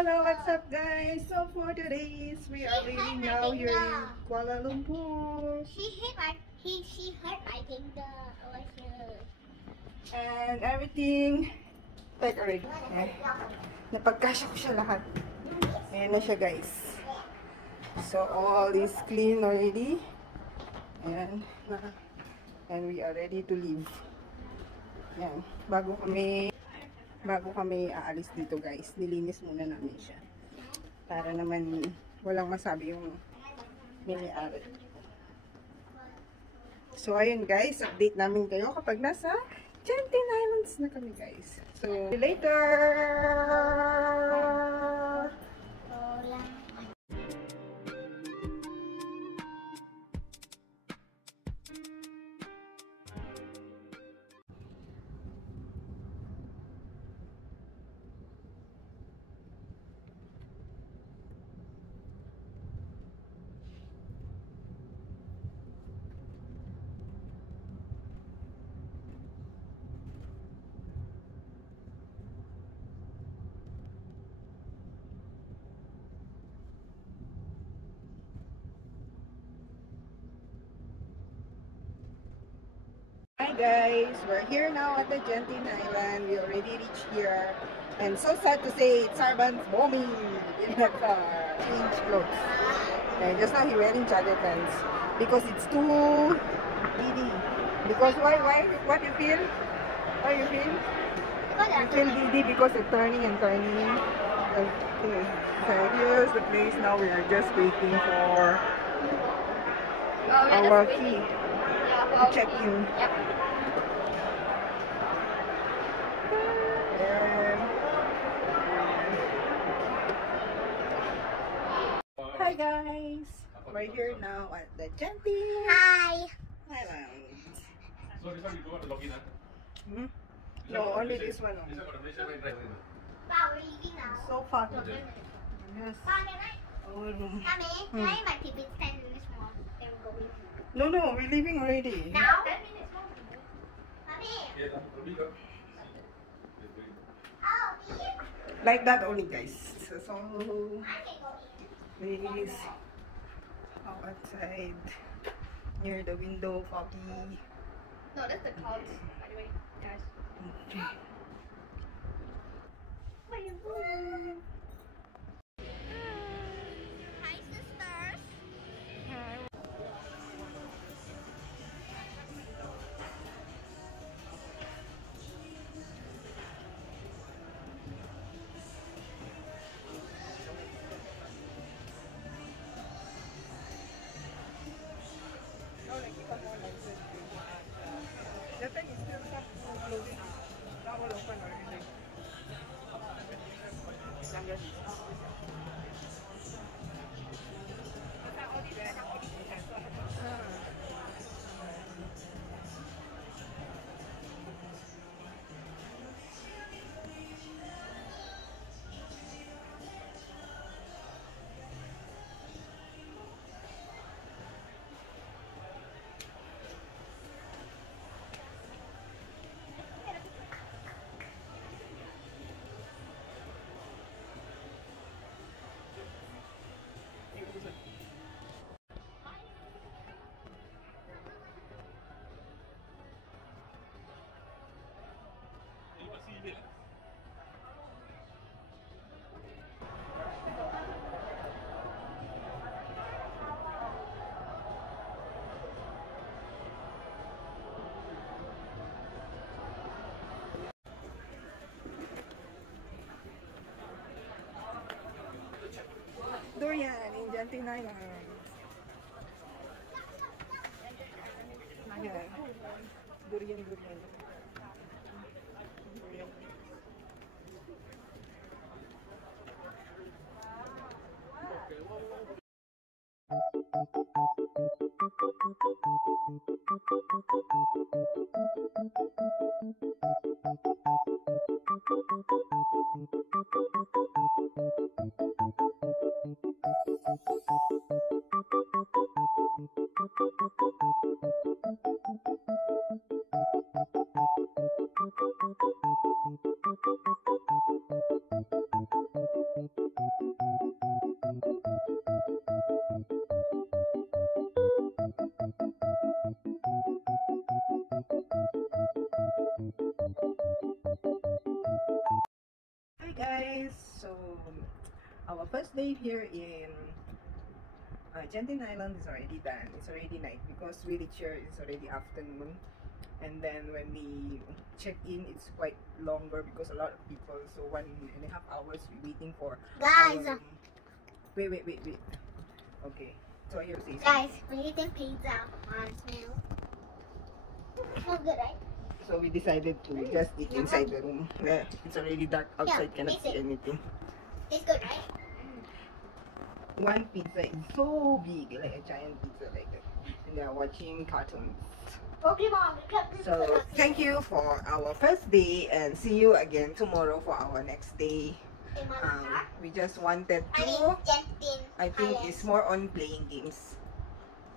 Hello, what's up guys? So for today's, we are leaving now here in Kuala Lumpur. She hurt my finger. And everything, like already. Napagkasya ko siya lahat. Ayan na siya guys. So all is clean already. Ayan. And we are ready to leave. Ayan. Bago kami aalis dito guys, nilinis muna namin siya. Para naman walang masabi yung may-ari. So ayun guys, update namin kayo kapag nasa Genting Islands na kami guys. So see you later! Hi guys, we're here now at the Genting Island. We already reached here. And so sad to say, it's Sarban's bombing in the car. Change clothes. And just now he wearing jogging pants. Because it's too giddy. Because why? What you feel? How you feel? You feel giddy because it's turning and turning. Okay. So here's the place now. We are just waiting for our key. Check in. Yep. Hi guys, we're here now at the Genting Hi. Island. So this one you go to login, Hmm? No, only this one. This one got a Malaysia right there. Wow, we're leaving now. So far. Yes. Mommy, can Our room. I my TV 10 minutes more? Then we're going. No, we're leaving already. Now? 10 minutes more. Mommy. Yeah, we go. Oh, me? Like that only, guys. So I can go in. please, outside near the window, foggy. No, that's the clouds, by the way, guys. Okay. Hi, sisters. That time is still closing. That will open already. Durian in Genting Island. Yeah. Durian. So, our first day here in Genting Island is already done. It's already night because we reach here, it's already afternoon. And then when we check in, it's quite longer because a lot of people. So 1.5 hours we waiting for. Guys, Wait. Okay. So you say guys, we're eating pizza on smell. Smells good, right? So we decided to just eat inside the room. Yeah, it's already dark outside, Yeah, cannot see anything. Tastes good, right? One pizza is so big, like a giant pizza like that. And they are watching cartoons. Pokemon. So thank you for our first day and see you again tomorrow for our next day. We just wanted to, I think it's more on playing games.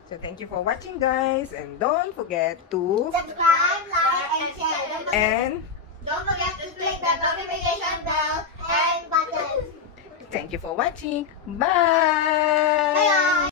So thank you for watching, guys, and don't forget to Subscribe, like, and share. and Don't forget to click the notification bell and button. thank you for watching. Bye. Bye.